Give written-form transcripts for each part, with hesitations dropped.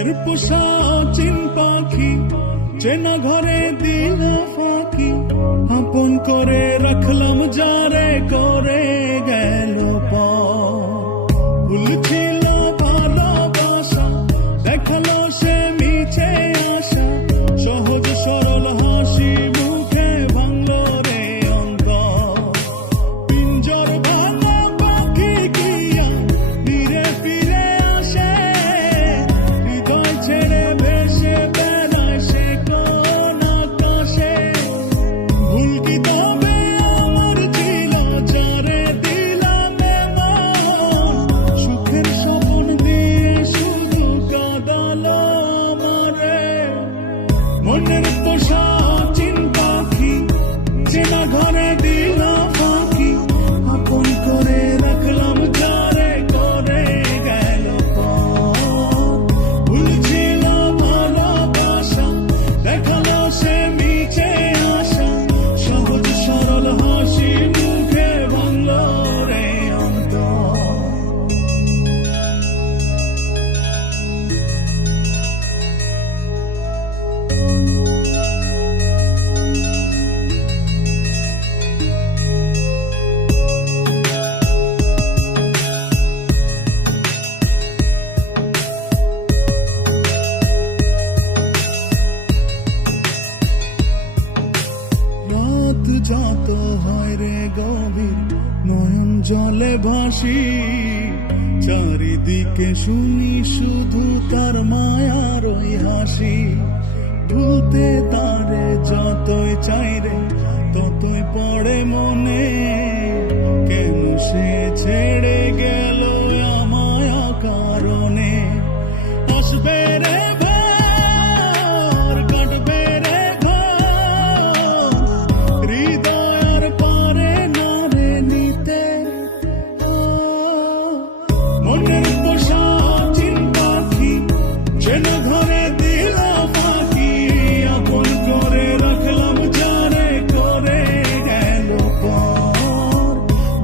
মনের পোষা চিন পাখি চেনা ঘরে দিল ফাঁকি, আপন করে রাখলাম যারে করে গেল ভুল ছিল ভালোবাসা, দেখালো সে মিছে আশা, সহজ সরল হাসি মুখে ভাঙলো রে অন্তর। পিঞ্জর ভাঙা পাখি কিয়া ধীরে ফিরে আসে, হৃদয় ছেড়ে ভেসে বেড়ায় সে কোন আকাশে। ভুল কি তবে আমার ছিল যারে দিলাম এমন, সুখের স্বপ্ন দিয়ে শুধু কাঁদালো আমারে। মনের পোষা চিন পাখি চেনা ঘরে দিল ফাঁকি, আপন করে রাখলাম যারে করে গেল ভুল ছিল ভালোবাসা, দেখালো সে মিছে আশা, সহজ সরল হাসি মুখে ভাঙলো রে অন্তর। রাত যত হয় রে গভীর নয়ন জলে ভাসি, চারিদিকে শুনি শুধু তার মায়ার ওই হাসি। ভুলতে তারে যতই চাই রে ততই পড়ে মনে, কেন সে ছেড়ে গেল আমায় কারণে। আসবে রে কাটবে রে হৃদয়ের পরে না রে নিতে। মনের পোষা চিন পাখি চেনা ঘরে দিল ফাঁকি, আপন করে রাখলাম যারে করে গেল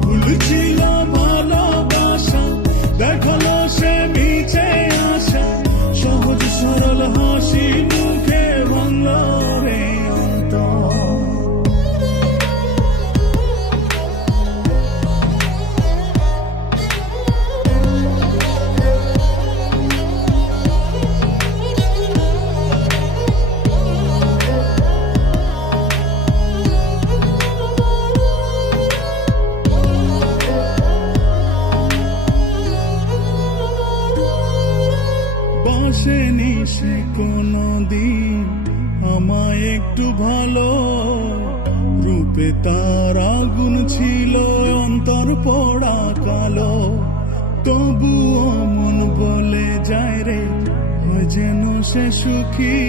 ভুল ছিল ভালোবাসা, দেখালো সে মিছে আশা, সহজ সরল হাসি মুখে ভাঙলো রে অন্তর। বাসেনি সে কোনদিন আমায় একটু ভালো, রূপে তার আগুন ছিল অন্তর পোড়া কালো। তবুও মন বলে যায় রে হয় যেন সে সুখী,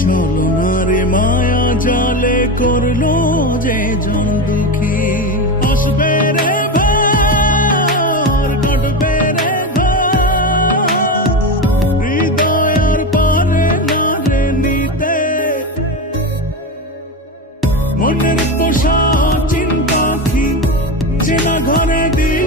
ছলনারে মায়া জালে করলো যে জন দুঃখী। আসবে রে কাটবে রে হৃদয়ের পরে না রে নিতে। মনের পোষা চিন পাখি চেনা ঘরে দিল